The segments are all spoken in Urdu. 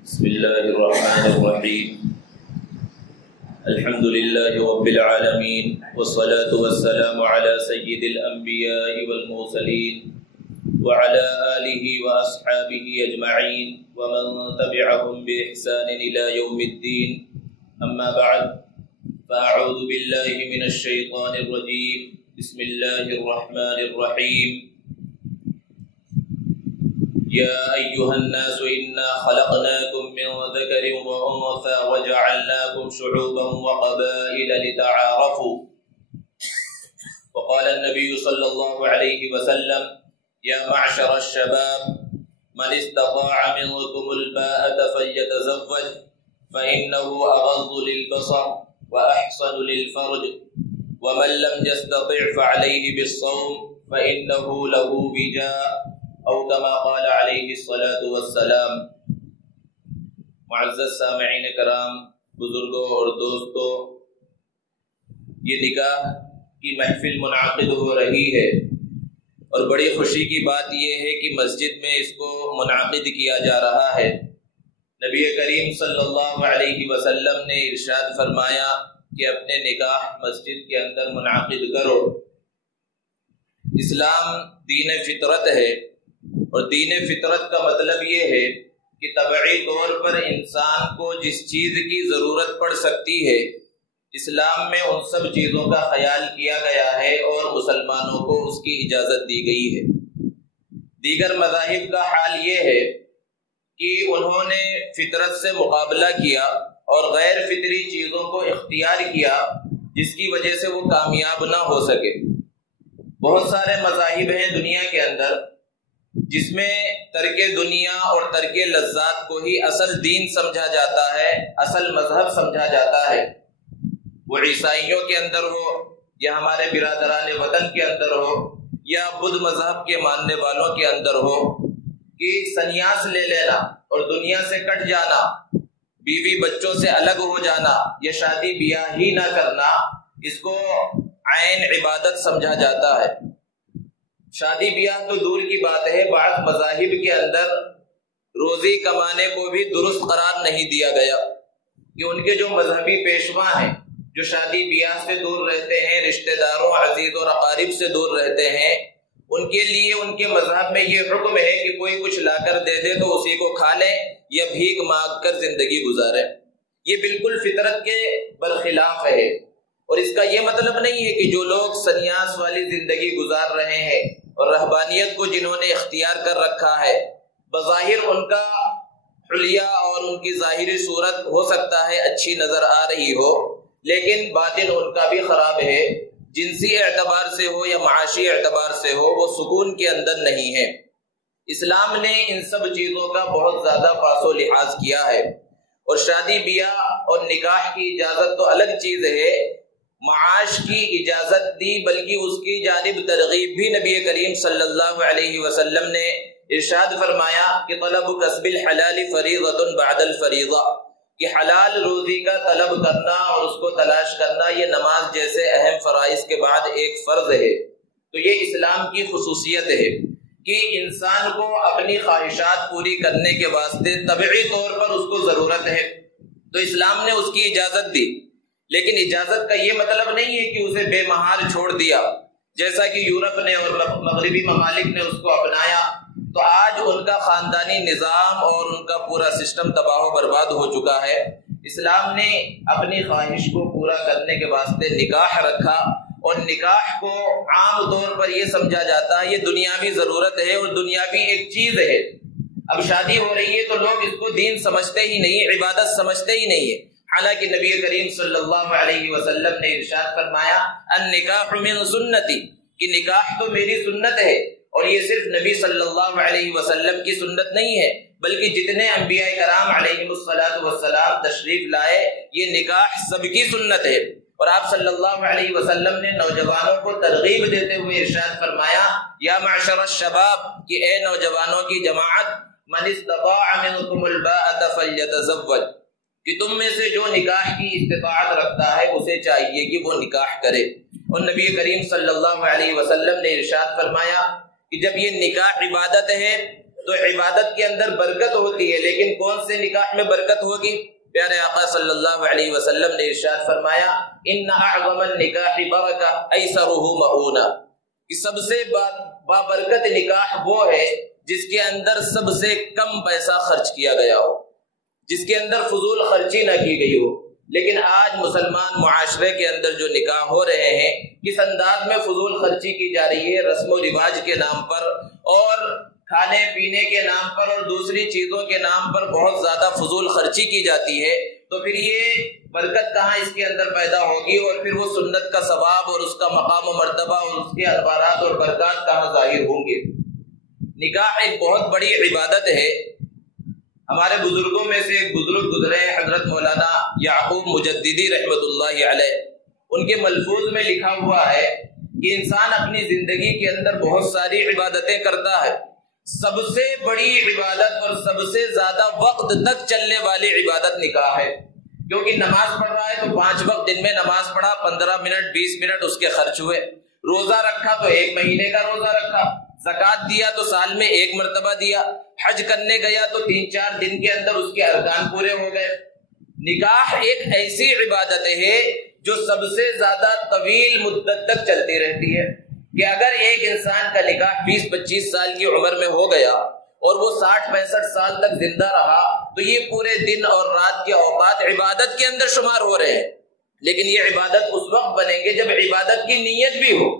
بسم الله الرحمن الرحيم. الحمد لله رب العالمين، والصلاة والسلام على سيد الأنبياء والمرسلين وعلى آله وأصحابه أجمعين ومن تبعهم بإحسان إلى يوم الدين. أما بعد، فأعوذ بالله من الشيطان الرجيم. بسم الله الرحمن الرحيم. يا أيها الناس إنا خلقناكم من ذكر وأنثى وجعلناكم شعوبا وقبائل لتعارفوا. وقال النبي صلى الله عليه وسلم: يا معشر الشباب من استطاع منكم الباءة فليتزوج فإنه أغض للبصر وأحصن للفرج، ومن لم يستطع فعليه بالصوم فإنه له وجاء، او كما قال علیہ الصلاۃ والسلام. معزز سامعین کرام، بزرگوں اور دوستوں، یہ نکاح کی محفل منعقد ہو رہی ہے اور بڑی خوشی کی بات یہ ہے کہ مسجد میں اس کو منعقد کیا جا رہا ہے. نبی کریم صلی اللہ علیہ وسلم نے ارشاد فرمایا کہ اپنے نکاح مسجد کے اندر منعقد کرو. اسلام دین فطرت ہے، اور دین فطرت کا مطلب یہ ہے کہ طبعی طور پر انسان کو جس چیز کی ضرورت پڑ سکتی ہے، اسلام میں ان سب چیزوں کا خیال کیا گیا ہے اور مسلمانوں کو اس کی اجازت دی گئی ہے. دیگر مذاہب کا حال یہ ہے کہ انہوں نے فطرت سے مقابلہ کیا اور غیر فطری چیزوں کو اختیار کیا، جس کی وجہ سے وہ کامیاب نہ ہو سکے. بہت سارے مذاہب ہیں دنیا کے اندر جس میں ترک دنیا اور ترک لذات کو ہی اصل دین سمجھا جاتا ہے، اصل مذہب سمجھا جاتا ہے. وہ عیسائیوں کے اندر ہو یا ہمارے برادران وطن کے اندر ہو یا بدھ مذہب کے ماننے والوں کے اندر ہو، کہ سنیاس لے لینا اور دنیا سے کٹ جانا، بیوی بچوں سے الگ ہو جانا یا شادی بیاہ ہی نہ کرنا، اس کو عین عبادت سمجھا جاتا ہے. شادی بیاہ تو دور کی بات ہے، بعض مذاہب کے اندر روزی کمانے کو بھی درست قرار نہیں دیا گیا کہ ان کے جو مذہبی پیشوا ہیں، جو شادی بیاہ سے دور رہتے ہیں، رشتہ داروں عزیز اور اقارب سے دور رہتے ہیں، ان کے لیے ان کے مذہب میں یہ حکم ہے کہ کوئی کچھ لا کر دے دے تو اسی کو کھا لیں یا بھیک مانگ کر زندگی گزارے. یہ بالکل فطرت کے برخلاف ہے. اور اس کا یہ مطلب نہیں ہے کہ جو لوگ سنیاس والی زندگی گزار رہے ہیں اور رہبانیت کو جنہوں نے اختیار کر رکھا ہے، بظاہر ان کا حلیہ اور ان کی ظاہری صورت ہو سکتا ہے اچھی نظر آ رہی ہو، لیکن باطن ان کا بھی خراب ہے. جنسی اعتبار سے ہو یا معاشی اعتبار سے ہو، وہ سکون کے اندر نہیں ہے. اسلام نے ان سب چیزوں کا بہت زیادہ پاس و لحاظ کیا ہے. اور شادی بیاہ اور نکاح کی اجازت تو الگ چیز ہے، معاش کی اجازت دی، بلکہ اس کی جانب ترغیب بھی نبی کریم صلی اللہ علیہ وسلم نے ارشاد فرمایا کہ طلب کسب الحلال فریضۃ بعد الفریضہ، کہ حلال روزی کا طلب کرنا اور اس کو تلاش کرنا یہ نماز جیسے اہم فرائض کے بعد ایک فرض ہے. تو یہ اسلام کی خصوصیت ہے کہ انسان کو اپنی خواہشات پوری کرنے کے واسطے طبعی طور پر اس کو ضرورت ہے، تو اسلام نے اس کی اجازت دی. لیکن اجازت کا یہ مطلب نہیں ہے کہ اسے بے مہار چھوڑ دیا، جیسا کہ یورپ نے اور مغربی ممالک نے اس کو اپنایا. تو آج ان کا خاندانی نظام اور ان کا پورا سسٹم تباہ و برباد ہو چکا ہے. اسلام نے اپنی خواہش کو پورا کرنے کے واسطے نکاح رکھا، اور نکاح کو عام طور پر یہ سمجھا جاتا ہے یہ دنیاوی ضرورت ہے اور دنیاوی ایک چیز ہے. اب شادی ہو رہی ہے تو لوگ اس کو دین سمجھتے ہی نہیں، عبادت سمجھتے ہی نہیں ہے. حالانکہ نبی کریم صلی اللہ علیہ وسلم نے ارشاد فرمایا النکاح من سنتی، کہ نکاح تو میری سنت ہے. اور یہ صرف نبی صلی اللہ علیہ وسلم کی سنت نہیں ہے، بلکہ جتنے انبیاء کرام علیہم السلام تشریف لائے، یہ نکاح سب کی سنت ہے. اور آپ صلی اللہ علیہ وسلم نے نوجوانوں کو ترغیب دیتے ہوئے ارشاد فرمایا یا معشر الشباب، کہ اے نوجوانوں کی جماعت، من استطاع منکم الباءة فلیتزوج، کہ تم میں سے جو نکاح کی استطاعت رکھتا ہے اسے چاہیے کہ وہ نکاح کرے. اور نبی کریم صلی اللہ علیہ وسلم نے ارشاد فرمایا کہ جب یہ نکاح عبادت ہے تو عبادت کے اندر برکت ہوتی ہے، لیکن کون سے نکاح میں برکت ہوگی؟ پیارے آقا صلی اللہ علیہ وسلم نے ارشاد فرمایا ان اعظم النکاح برکہ ایسرہ مؤونہ، کہ سب سے بابرکت نکاح وہ ہے جس کے اندر سب سے کم پیسہ خرچ کیا گیا ہو، جس کے اندر فضول خرچی نہ کی گئی ہو۔ لیکن آج مسلمان معاشرے کے اندر جو نکاح ہو رہے ہیں کس انداز میں فضول خرچی کی جا رہی ہے، رسم و رواج کے نام پر اور کھانے پینے کے نام پر اور دوسری چیزوں کے نام پر بہت زیادہ فضول خرچی کی جاتی ہے، تو پھر یہ برکت کہاں اس کے اندر پیدا ہوگی، اور پھر وہ سنت کا ثواب اور اس کا مقام و مرتبہ اور اس کے انوارات اور برکات کہاں ظاہر ہوں گے۔ نکاح ایک بہت بڑی عبادت ہے۔ ہمارے بزرگوں میں سے ایک بزرگ گزرے حضرت مولانا یعقوب مجددی رحمۃ اللہ علیہ، ان کے ملفوظ میں لکھا ہوا ہے کہ انسان اپنی زندگی کے اندر بہت ساری عبادتیں کرتا ہے، سب سے بڑی عبادت اور سب سے زیادہ وقت تک چلنے والی عبادت نکاح ہے، کیونکہ نماز پڑھ رہا ہے تو 5 وقت دن میں نماز پڑھا، 15 منٹ 20 منٹ اس کے خرچ ہوئے، روزہ رکھا تو 1 مہینے کا روزہ رکھا، زکوٰۃ دیا تو سال میں 1 مرتبہ دیا، حج کرنے گیا تو 3-4 دن کے اندر اس کے ارکان پورے ہو گئے۔ نکاح ایک ایسی عبادت ہے جو سب سے زیادہ طویل مدت تک چلتی رہتی ہے، کہ اگر ایک انسان کا نکاح 20-25 سال کی عمر میں ہو گیا اور وہ 60-65 سال تک زندہ رہا تو یہ پورے دن اور رات کے اوقات عبادت کے اندر شمار ہو رہے ہیں۔ لیکن یہ عبادت اس وقت بنیں گے جب عبادت کی نیت بھی ہو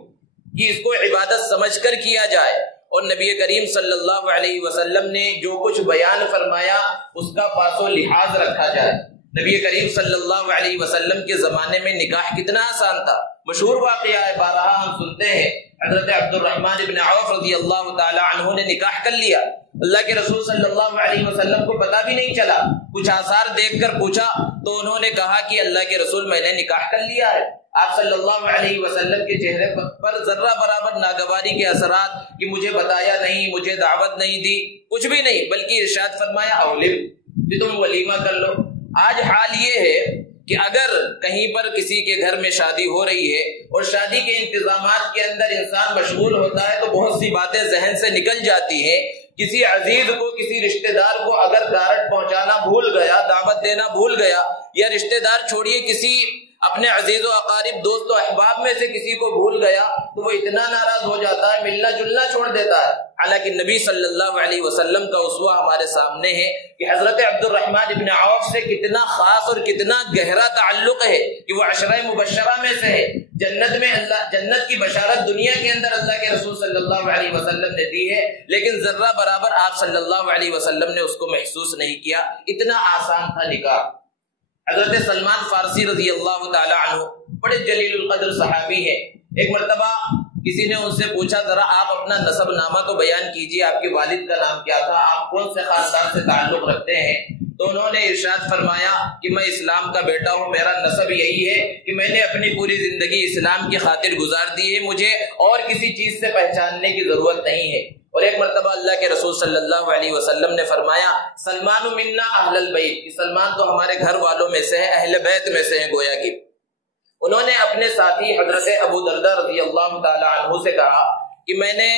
کہ اس کو عبادت سمجھ کر کیا جائے، اور نبی کریم صلی اللہ علیہ وسلم نے جو کچھ بیان فرمایا اس کا پاس و لحاظ رکھا جائے۔ نبی کریم صلی اللہ علیہ وسلم کے زمانے میں نکاح کتنا آسان تھا، مشہور واقعہ ہے، بارہا ہم سنتے ہیں، حضرت عبد الرحمن بن عوف رضی اللہ تعالی عنہ نے نکاح کر لیا، اللہ کے رسول صلی اللہ علیہ وسلم کو پتہ بھی نہیں چلا، کچھ آثار دیکھ کر پوچھا تو انہوں نے کہا کہ اللہ کے رسول میں نے نکاح کر لیا ہے۔ آپ صلی اللہ علیہ وسلم کے چہرے پر ذرہ برابر ناگواری کے اثرات کہ مجھے بتایا نہیں، مجھے دعوت نہیں دی، کچھ بھی نہیں، بلکہ ارشاد فرمایا اولم، کہ تم ولیمہ کر لو۔ آج حال یہ ہے کہ اگر کہیں پر کسی کے گھر میں شادی ہو رہی ہے اور شادی کے انتظامات کے اندر انسان مشغول ہوتا ہے تو بہت سی باتیں ذہن سے نکل جاتی ہیں۔ کسی عزیز کو، کسی رشتہ دار کو اگر کارڈ پہنچانا بھول گیا، دعوت دینا بھول گیا، یا رشتہ دار چھوڑیے کسی اپنے عزیز و اقارب دوست و احباب میں سے کسی کو بھول گیا تو وہ اتنا ناراض ہو جاتا ہے، ملنا جلنا چھوڑ دیتا ہے۔ حالانکہ نبی صلی اللہ علیہ وسلم کا اسوہ ہمارے سامنے ہے کہ حضرت عبد الرحمن بن عوف سے کتنا خاص اور کتنا گہرا تعلق ہے کہ وہ عشرہ مبشرہ میں سے ہے، جنت میں جنت کی بشارت دنیا کے اندر اللہ کے رسول صلی اللہ علیہ وسلم نے دی ہے، لیکن ذرہ برابر آپ صلی اللہ علیہ وسلم نے اس کو محسوس نہیں کیا، اتنا آسان تھا نکاح۔ حضرت سلمان فارسی رضی اللہ تعالی عنہ بڑے جلیل القدر صحابی ہیں، ایک مرتبہ کسی نے ان سے پوچھا ذرا آپ اپنا نسب نامہ تو بیان کیجئے، آپ کے والد کا نام کیا تھا، آپ کون سے خاندان سے تعلق رکھتے ہیں؟ تو انہوں نے ارشاد فرمایا کہ میں اسلام کا بیٹا ہوں، میرا نسب یہی ہے کہ میں نے اپنی پوری زندگی اسلام کی خاطر گزار دی ہے، مجھے اور کسی چیز سے پہچاننے کی ضرورت نہیں ہے۔ اور ایک مرتبہ اللہ کے رسول صلی اللہ علیہ وسلم نے فرمایا سلمان منا اہل البیت، سلمان تو ہمارے گھر والوں میں سے ہے، اہل بیت میں سے ہیں گویا کہ۔ انہوں نے اپنے ساتھی حضرت ابو درداء رضی اللہ تعالی عنہ سے کہا کہ میں نے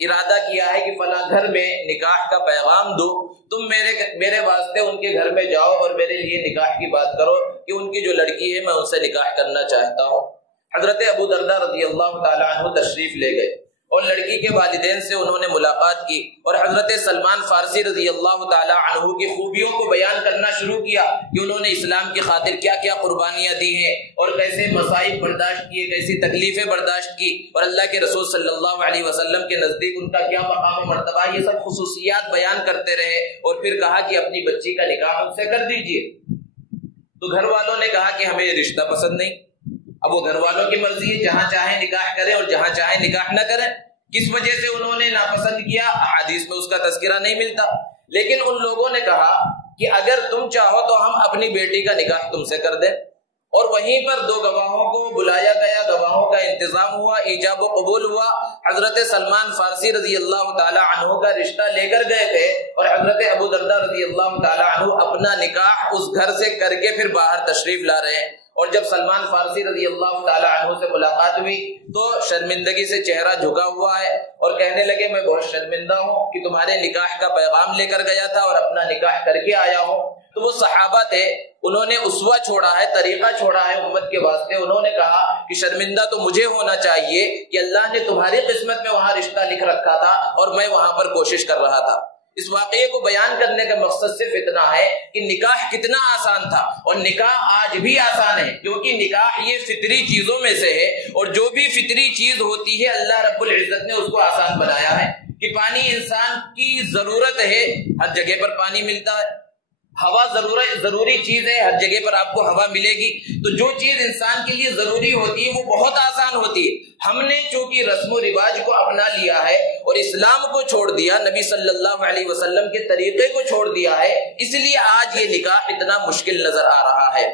ارادہ کیا ہے کہ فلاں گھر میں نکاح کا پیغام دو، تم میرے واسطے ان کے گھر میں جاؤ اور میرے لیے نکاح کی بات کرو کہ ان کی جو لڑکی ہے میں ان سے نکاح کرنا چاہتا ہوں۔ حضرت ابو درداء رضی اللہ تعالی عنہ تشریف لے گئے اور لڑکی کے والدین سے انہوں نے ملاقات کی اور حضرت سلمان فارسی رضی اللہ تعالی عنہ کی خوبیوں کو بیان کرنا شروع کیا کہ انہوں نے اسلام کی خاطر کیا کیا قربانیاں دی ہیں اور کیسے مصائب برداشت کیے، کیسی تکلیفیں برداشت کی، اور اللہ کے رسول صلی اللہ علیہ وسلم کے نزدیک ان کا کیا مقام و مرتبہ، یہ سب خصوصیات بیان کرتے رہے، اور پھر کہا کہ اپنی بچی کا نکاح ان سے کر دیجئے۔ تو گھر والوں نے کہا کہ ہمیں رشتہ پسند نہیں۔ اب وہ گھر والوں کی مرضی ہے، جہاں چاہیں نکاح کریں اور جہاں چاہیں نکاح نہ کریں۔ کس وجہ سے انہوں نے ناپسند کیا، احادیث میں اس کا تذکرہ نہیں ملتا، لیکن ان لوگوں نے کہا کہ اگر تم چاہو تو ہم اپنی بیٹی کا نکاح تم سے کر دیں، اور وہیں پر 2 گواہوں کو بلایا گیا، گواہوں کا انتظام ہوا، ایجاب و قبول ہوا۔ حضرت سلمان فارسی رضی اللہ تعالی عنہ کا رشتہ لے کر گئے تھے اور حضرت ابو درداء رضی اللہ تعالی عنہ اپنا نکاح اس گھر سے کر کے پھر باہر تشریف لا رہے ہیں، اور جب سلمان فارسی رضی اللہ تعالی عنہ سے ملاقات ہوئی تو شرمندگی سے چہرہ جھکا ہوا ہے اور کہنے لگے میں بہت شرمندہ ہوں کہ تمہارے نکاح کا پیغام لے کر گیا تھا اور اپنا نکاح کر کے آیا ہوں۔ تو وہ صحابہ تھے، انہوں نے اسوہ چھوڑا ہے، طریقہ چھوڑا ہے امت کے واسطے۔ انہوں نے کہا کہ شرمندہ تو مجھے ہونا چاہیے کہ اللہ نے تمہاری قسمت میں وہاں رشتہ لکھ رکھا تھا اور میں وہاں پر کوشش کر رہا تھا۔ اس واقعے کو بیان کرنے کا مقصد صرف اتنا ہے کہ نکاح کتنا آسان تھا، اور نکاح آج بھی آسان ہے، کیونکہ نکاح یہ فطری چیزوں میں سے ہے، اور جو بھی فطری چیز ہوتی ہے اللہ رب العزت نے اس کو آسان بنایا ہے۔ کہ پانی انسان کی ضرورت ہے، ہر جگہ پر پانی ملتا ہے۔ ہوا ضروری چیز ہے، ہر جگہ پر آپ کو ہوا ملے گی۔ تو جو چیز انسان کے لیے ضروری ہوتی ہے وہ بہت آسان ہوتی ہے۔ ہم نے چونکہ رسم و رواج کو اپنا لیا ہے اور اسلام کو چھوڑ دیا، نبی صلی اللہ علیہ وسلم کے طریقے کو چھوڑ دیا ہے، اس لیے آج یہ نکاح اتنا مشکل نظر آ رہا ہے۔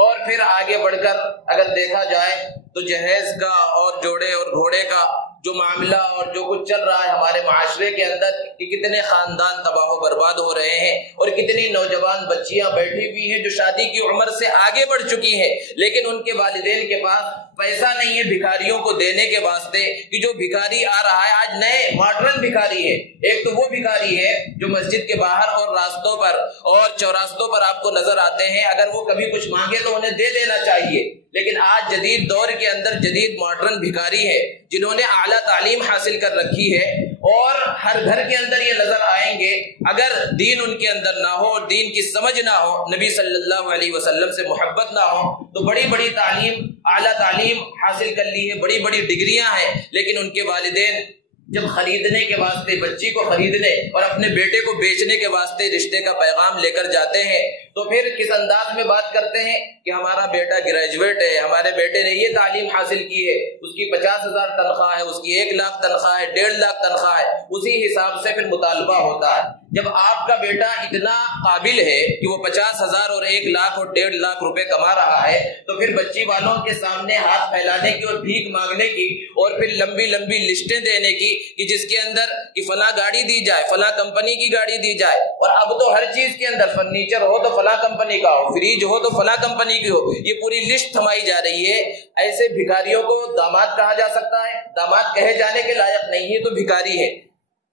اور پھر آگے بڑھ کر اگر دیکھا جائے تو جہیز کا اور جوڑے اور گھوڑے کا جو معاملہ اور جو کچھ چل رہا ہے ہمارے معاشرے کے اندر، کہ کتنے خاندان تباہ و برباد ہو رہے ہیں، اور کتنی نوجوان بچیاں بیٹھی ہوئی ہیں جو شادی کی عمر سے آگے بڑھ چکی ہیں، لیکن ان کے والدین کے پاس پیسہ نہیں ہے بھکاریوں کو دینے کے واسطے۔ کہ جو بھکاری آ رہا ہے آج نئے ماڈرن بھکاری ہے، ایک تو وہ بھکاری ہے جو مسجد کے باہر اور راستوں پر اور چوراستوں پر آپ کو نظر آتے ہیں، اگر وہ کبھی کچھ مانگے تو انہیں دے دینا چاہیے۔ لیکن آج جدید دور کے اندر جدید ماڈرن بھکاری ہے جنہوں نے اعلیٰ تعلیم حاصل کر رکھی ہے، اور ہر گھر کے اندر یہ نظر آئیں گے۔ اگر دین ان کے اندر نہ ہو اور دین کی سمجھ نہ ہو، نبی صلی اللہ علیہ وسلم سے محبت نہ ہو، تو بڑی بڑی تعلیم، اعلیٰ تعلیم حاصل کر لی ہے، بڑی بڑی ڈگریاں ہیں، لیکن ان کے والدین جب خریدنے کے واسطے، بچی کو خریدنے اور اپنے بیٹے کو بیچنے کے واسطے رشتے کا پیغام لے کر جاتے ہیں، تو پھر کس انداز میں بات کرتے ہیں کہ ہمارا بیٹا گریجویٹ ہے، ہمارے بیٹے نے یہ تعلیم حاصل کی ہے، اس کی 50,000 تنخواہ ہے، اس کی 1 لاکھ تنخواہ ہے، 1.5 لاکھ تنخواہ ہے، اسی حساب سے پھر مطالبہ ہوتا ہے۔ جب آپ کا بیٹا اتنا قابل ہے کہ وہ 50,000 اور 1 لاکھ اور 1.5 لاکھ روپے کما رہا ہے، تو پھر بچی والوں کے سامنے ہاتھ پھیلانے کی اور بھیک مانگنے کی اور پھر لمبی لمبی لسٹیں دینے کی کہ جس کے اندر کہ فلاں گاڑی دی جائے، فلاں کمپنی کی گاڑی دی جائے، اور اب تو ہر چیز کے اندر فرنیچر ہو تو فلاں کمپنی کا ہو، فریج ہو تو فلاں کمپنی کی ہو، یہ پوری لسٹ تھمائی جا رہی ہے۔ ایسے بھکاریوں کو داماد کہا جا سکتا ہے؟ داماد کہے جانے کے لائق نہیں ہے، تو بھکاری ہے۔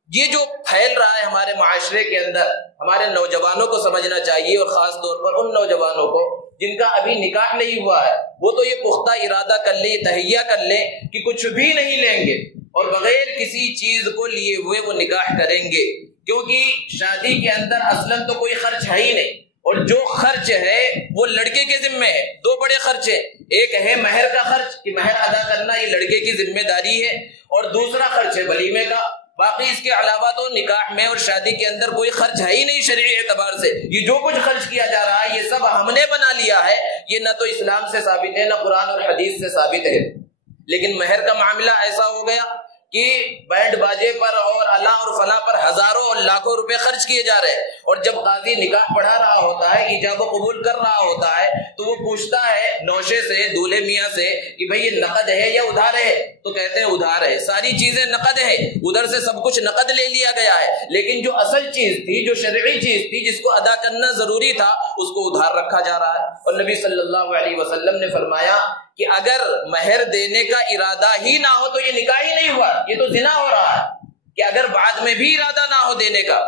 یہ جو پھیل رہا ہے ہمارے معاشرے کے اندر، ہمارے نوجوانوں کو سمجھنا چاہیے، اور خاص طور پر ان نوجوانوں کو جن کا ابھی نکاح نہیں ہوا ہے، وہ تو یہ پختہ ارادہ کر لیں، یہ تہیہ کر لیں کہ کچھ بھی نہیں لیں گے اور بغیر کسی چیز کو لیے ہوئے وہ نکاح کریں گے، کیونکہ شادی کے اندر اصلاً تو کوئی خرچ ہے ہی نہیں، اور جو خرچ ہے وہ لڑکے کے ذمے ہے۔ 2 بڑے خرچ ہیں، ایک ہے مہر کا خرچ کہ مہر ادا کرنا یہ لڑکے کی ذمہ داری ہے، اور دوسرا خرچ ہے ولیمے کا۔ باقی اس کے علاوہ تو نکاح میں اور شادی کے اندر کوئی خرچ ہے ہی نہیں شرعی اعتبار سے۔ یہ جو کچھ خرچ کیا جا رہا ہے یہ سب ہم نے بنا لیا ہے، یہ نہ تو اسلام سے ثابت ہے نہ قرآن اور حدیث سے ثابت ہے۔ لیکن مہر کا معاملہ ایسا ہو گیا کہ بینڈ باجے پر اور اللہ اور فلاں پر ہزاروں اور لاکھوں روپے خرچ کیے جا رہے ہیں، اور جب قاضی نکاح پڑھا رہا ہوتا ہے، ایجاب و قبول کر رہا ہوتا ہے، تو وہ پوچھتا ہے نوشے سے، دولہے میاں سے کہ بھئی یہ نقد ہے یا ادھار ہے؟ تو کہتے ہیں ادھار ہے، ساری چیزیں نقد ہے، ادھر سے سب کچھ نقد لے لیا گیا ہے، لیکن جو اصل چیز تھی، جو شرعی چیز تھی، جس کو ادا کرنا ضروری تھا، اس کو ادھار رکھا جا رہا ہے۔ اور نبی صلی اللہ علیہ وسلم نے فرمایا کہ اگر مہر دینے کا ارادہ ہی نہ ہو تو یہ نکاح ہی نہیں ہوا، یہ تو زنا ہو رہا ہے۔ کہ اگر بعد میں بھی ارادہ نہ ہو دینے کا،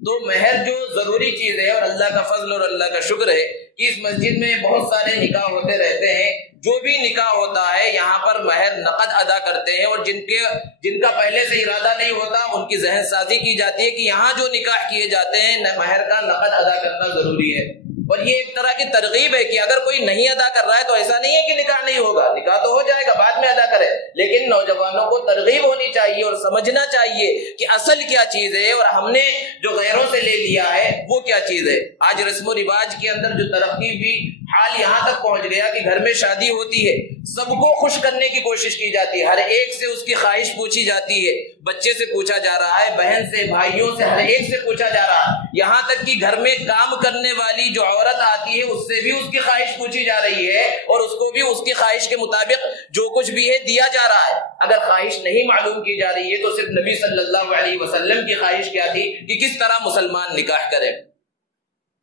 تو مہر جو ضروری چیز ہے، اور اللہ کا فضل اور اللہ کا شکر ہے کہ اس مسجد میں بہت سارے نکاح ہوتے رہتے ہیں، جو بھی نکاح ہوتا ہے یہاں پر مہر نقد ادا کرتے ہیں، اور جن کا پہلے سے ارادہ نہیں ہوتا ان کی ذہن سازی کی جاتی ہے کہ یہاں جو نکاح کیے جاتے ہیں مہر کا نقد ادا کرنا ضروری ہے۔ اور یہ ایک طرح کی ترغیب ہے کہ اگر کوئی نہیں ادا کر رہا ہے تو ایسا نہیں ہے کہ نکاح نہیں ہوگا، نکاح تو ہو جائے گا، بعد میں ادا کرے، لیکن نوجوانوں کو ترغیب ہونی چاہیے اور سمجھنا چاہیے کہ اصل کیا چیز ہے، اور ہم نے جو غیروں سے لے لیا ہے وہ کیا چیز ہے۔ آج رسم و رواج کے اندر جو ترقی بھی حال یہاں تک پہنچ گیا کہ گھر میں شادی ہوتی ہے، سب کو خوش کرنے کی کوشش کی جاتی ہے، ہر ایک سے اس کی خواہش پوچھی جاتی ہے، بچے سے پوچھا جا رہا ہے، بہن سے، بھائیوں سے، ہر ایک سے پوچھا جا رہا ہے، یہاں تک کہ گھر میں کام کرنے والی جو عورت آتی ہے اس سے بھی اس کی خواہش پوچھی جا رہی ہے، اور اس کو بھی اس کی خواہش کے مطابق جو کچھ بھی ہے دیا جا رہا ہے۔ اگر خواہش نہیں معلوم کی جا رہی ہے تو صرف نبی صلی اللہ علیہ وسلم کی خواہش کیا تھی کہ کس طرح مسلمان نکاح کرے۔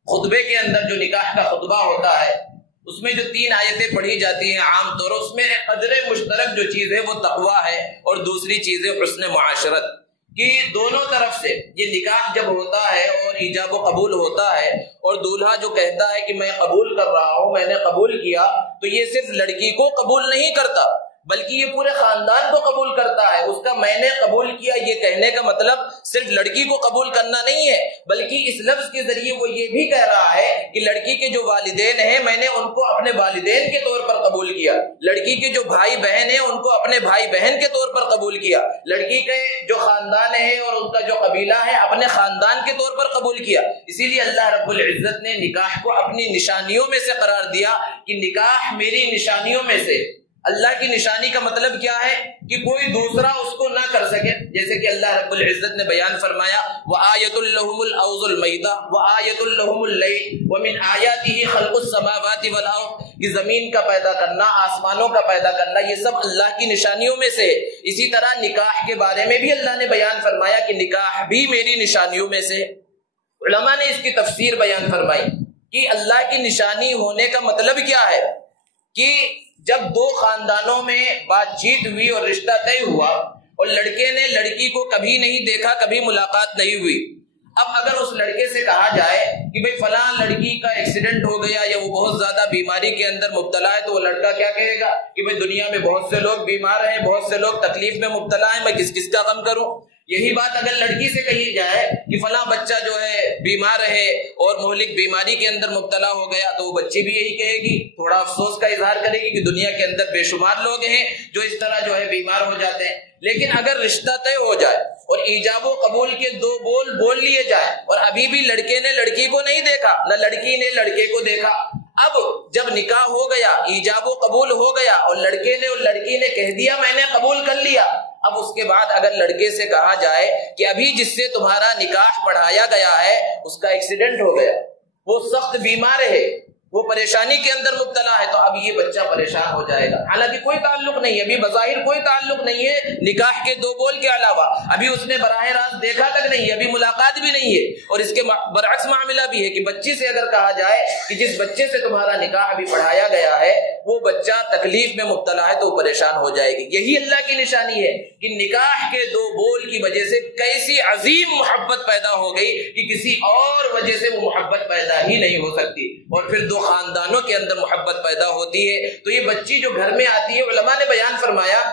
خطبے کے اندر جو نکاح کا خطبہ ہوتا ہے اس میں جو 3 آیتیں پڑھی جاتی ہیں عام طور اس میں قدر مشترک جو چیز ہے وہ تقویٰ ہے، اور دوسری چیز ہے حسن معاشرت، کہ دونوں طرف سے یہ نکاح جب ہوتا ہے اور ایجاب و قبول ہوتا ہے اور دولہا جو کہتا ہے کہ میں قبول کر رہا ہوں، میں نے قبول کیا، تو یہ صرف لڑکی کو قبول نہیں کرتا بلکہ یہ پورے خاندان کو قبول کرتا ہے۔ اس کا میں نے قبول کیا یہ کہنے کا مطلب صرف لڑکی کو قبول کرنا نہیں ہے، بلکہ اس لفظ کے ذریعے وہ یہ بھی کہہ رہا ہے کہ لڑکی کے جو والدین ہیں میں نے ان کو اپنے والدین کے طور پر قبول کیا، لڑکی کے جو بھائی بہن ہیں ان کو اپنے بھائی بہن کے طور پر قبول کیا، لڑکی کے جو خاندان ہے اور ان کا جو قبیلہ ہے اپنے خاندان کے طور پر قبول کیا۔ اسی لیے اللہ رب العزت نے نکاح کو اپنی نشانیوں میں سے قرار دیا کہ نکاح میری نشانیوں میں سے۔ اللہ کی نشانی کا مطلب کیا ہے کہ کوئی دوسرا اس کو نہ کر سکے، جیسے کہ اللہ رب العزت نے بیان فرمایا وَآیَةٌ لَهُمُ الْأَرْضُ الْمَيْتَةُ وَآیَةٌ لَهُمُ اللَّیْلُ وَمِنْ آیَاتِهِ خَلْقُ السَّمَاوَاتِ وَالْأَرْضِ، یہ زمین کا پیدا کرنا، آسمانوں کا پیدا کرنا، یہ سب اللہ کی نشانیوں میں سے۔ اسی طرح نکاح کے بارے میں بھی اللہ نے بیان فرمایا کہ نکاح بھی میری نشانیوں میں سے۔ علماء نے اس کی تفسیر بیان فرمائی کہ اللہ کی نشانی ہونے کا مطلب کیا ہے کہ جب 2 خاندانوں میں بات چیت ہوئی اور رشتہ طے ہوا اور لڑکے نے لڑکی کو کبھی نہیں دیکھا، کبھی ملاقات نہیں ہوئی، اب اگر اس لڑکے سے کہا جائے کہ بھئی فلاں لڑکی کا ایکسیڈنٹ ہو گیا یا وہ بہت زیادہ بیماری کے اندر مبتلا ہے، تو وہ لڑکا کیا کہے گا کہ بھئی دنیا میں بہت سے لوگ بیمار ہیں، بہت سے لوگ تکلیف میں مبتلا ہیں، میں کس کس کا غم کروں؟ یہی بات اگر لڑکی سے کہی جائے کہ فلاں بچہ جو ہے بیمار ہے اور مہلک بیماری کے اندر مبتلا ہو گیا، تو وہ بچی بھی یہی کہے گی، تھوڑا افسوس کا اظہار کرے گی کہ دنیا کے اندر بے شمار لوگ ہیں جو اس طرح جو ہے بیمار ہو جاتے ہیں۔ لیکن اگر رشتہ طے ہو جائے اور ایجاب و قبول کے 2 بول لیے جائے اور ابھی بھی لڑکے نے لڑکی کو نہیں دیکھا، نہ لڑکی نے لڑکے کو دیکھا، اب جب نکاح ہو گیا، ایجاب و قبول ہو گیا اور لڑکے نے اور لڑکی نے کہہ دیا میں نے قبول کر لیا، اب اس کے بعد اگر لڑکے سے کہا جائے کہ ابھی جس سے تمہارا نکاح پڑھایا گیا ہے اس کا ایکسیڈنٹ ہو گیا، وہ سخت بیمار ہے، وہ پریشانی کے اندر مبتلا ہے، تو اب یہ بچہ پریشان ہو جائے گا، حالانکہ کوئی تعلق نہیں ہے، ابھی بظاہر کوئی تعلق نہیں ہے نکاح کے 2 بول کے علاوہ، ابھی اس نے براہ راست دیکھا تک نہیں ہے، ابھی ملاقات بھی نہیں ہے۔ اور اس کے برعکس معاملہ بھی ہے کہ بچی سے اگر کہا جائے کہ جس بچے سے تمہارا نکاح ابھی پڑھایا گیا ہے وہ بچہ تکلیف میں مبتلا ہے، تو وہ پریشان ہو جائے گی۔ یہی اللہ کی نشانی ہے کہ نکاح کے 2 بول کی وجہ سے کیسی عظیم محبت پیدا ہو گئی کہ کسی اور وجہ سے وہ محبت پیدا ہی نہیں ہو سکتی، اور پھر 2 خاندانوں کے اندر محبت پیدا ہوتی ہے۔ تو یہ بچی جو گھر میں آتی ہے، علماء نے بیان فرمایا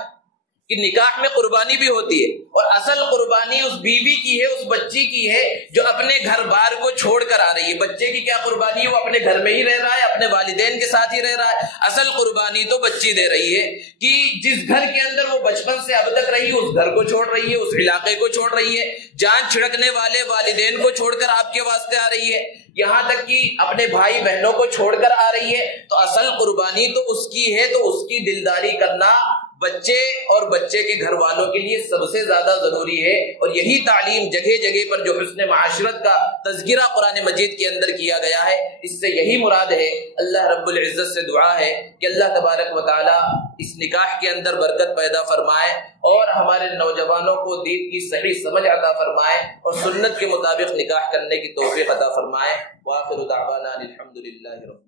کہ نکاح میں قربانی بھی ہوتی ہے، اور اصل قربانی اس بیوی کی ہے، اس بچی کی ہے جو اپنے گھر بار کو چھوڑ کر آ رہی ہے۔ بچے کی کیا قربانی ہے؟ وہ اپنے گھر میں ہی رہ رہا ہے، اپنے والدین کے ساتھ ہی رہ رہا ہے۔ اصل قربانی تو بچی دے رہی ہے کہ جس گھر کے اندر وہ بچپن سے اب تک رہی اس گھر کو چھوڑ رہی ہے، اس علاقے کو چھوڑ رہی ہے، جان چھڑکنے والے والدین کو چھوڑ کر آپ کے واسطے آ رہی ہے، یہاں تک کہ اپنے بھائی بہنوں کو چھوڑ کر آ رہی ہے۔ تو اصل قربانی تو اس کی ہے، تو اس کی دلداری کرنا بچے اور بچے کے گھر والوں کے لیے سب سے زیادہ ضروری ہے، اور یہی تعلیم جگہ جگہ پر جو حسن معاشرت کا تذکرہ قرآن مجید کے اندر کیا گیا ہے، اس سے یہی مراد ہے۔ اللہ رب العزت سے دعا ہے کہ اللہ تبارک و تعالی اس نکاح کے اندر برکت پیدا فرمائے اور ہمارے نوجوانوں کو دین کی صحیح سمجھ عطا فرمائے اور سنت کے مطابق نکاح کرنے کی توفیق عطا فرمائے۔ وآخر دعوانا الحمد للہ رب